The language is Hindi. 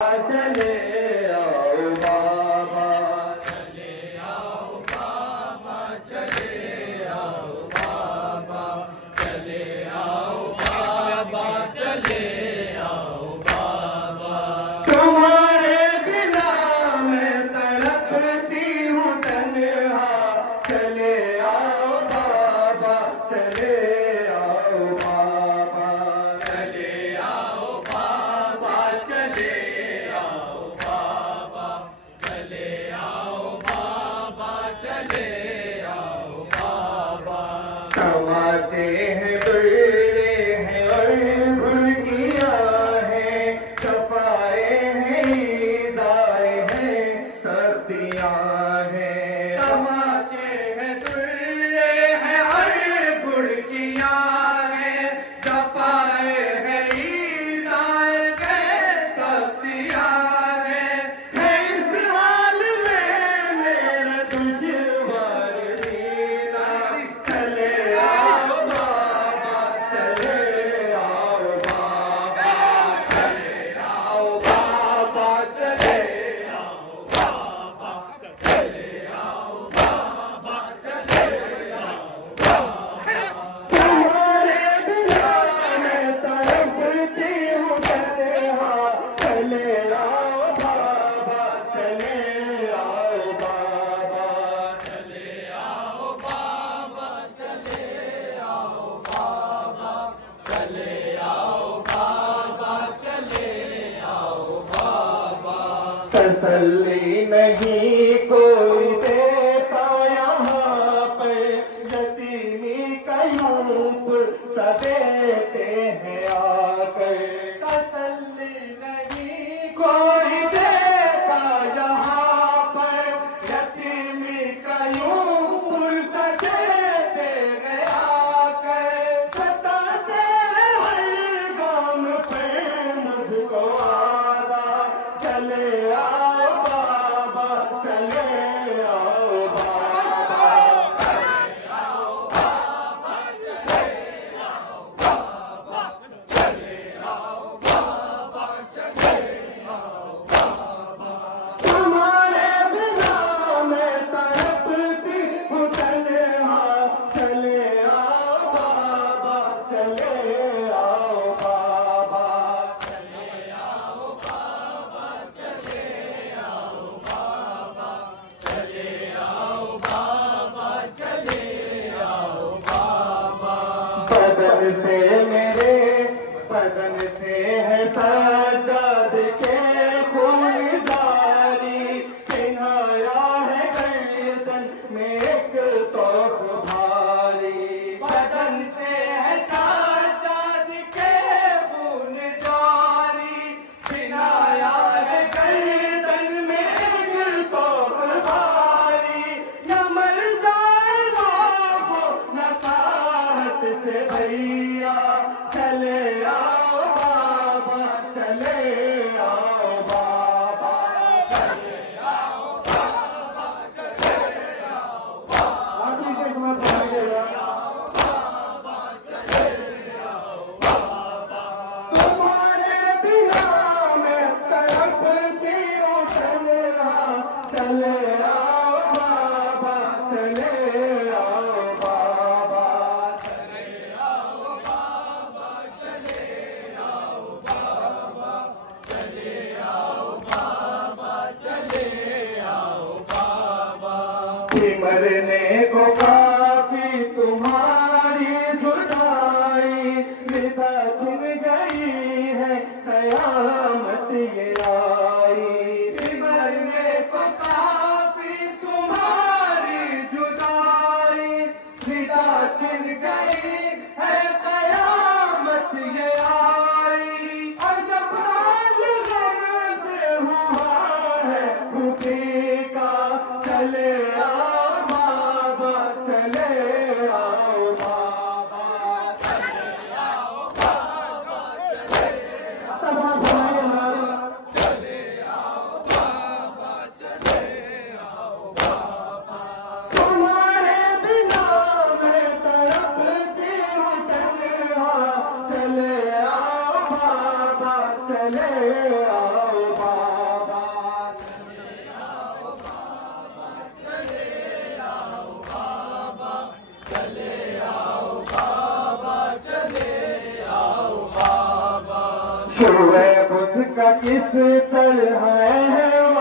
चले आओ बाबा, चले आओ बाबा, चले आओ बाबा, चले आओ बाबा, चले आओ बाबा। तुम्हारे बिना मैं तड़पती हूँ तन्हा, चले आओ बाबा, चले आओ बाबा, चले आओ बाबा, चले आओ बाबा, चले आओ बाबा, चले आओ बाबा। तमाचे हैं बड़े हैं और घुड़कियाँ हैं, सफाए हैं ईदाए हैं, सख्तियाँ हैं। तमाचे हैं दुर्रे हैं और गुड़कियाँ हैं, जफाए हैं ईज़ाए हैं, सख्तियाँ हैं। इस हाल में मेरा दुश्वार जीना, चले आओ बाबा, चले आओ बाबा, चले आओ बाबा, चले आओ बाबा, चले आओ बाबा, चले आओ बाबा। तुम्हारे बिना मैं तड़पती हूँ तन्हा, चले आओ बाबा, चले आओ बाबा, चले आओ बाबा, चले आओ बाबा, चले आओ बाबा, चले आओ बाबा। तसल्ली नहीं कोई देता यहाँ पर, यतीमी का यूं सा देते हैं आकर। तसल्ली नहीं कोई देता यहाँ पर, यतीमी का यूं पुरसा देते हैं आकर। सताते हैं हर गाम पे मुझको आदा, चले आओ बाबा, चले आओ बाबा, तुम्हारे बिना मैं तड़पती हूँ तन्हा, चले आओ बाबा, चले आओ बाबा, बदन से मेरे बदन से है सजाद के खून जारी, पिन्हाया है गर्दन में एक तोख भारी। बदन से है साजाद के खून जारी, पिन्हाया है गर्दन में एक तोख भारी। न मर जाएगा वो नकाहत से भैया, चले आओ बाबा, चले आओ बाबा, चले आओ बाबा, चले आओ बाबा। तुम्हारे बिना मैं तड़पती हूँ तन्हा, चले आओ बाबा, चले आओ बाबा, मरने को काफी तुम्हारी जुदाई, विदा छिन गई है कयामत ये आई। मरने को काफी तुम्हारी जुदाई, विदा छिन गई है कयामत ये आई। अजब हाल गम से हुआ है खुदी का, चले आओ बाबा, शोएब उसका किस तरह है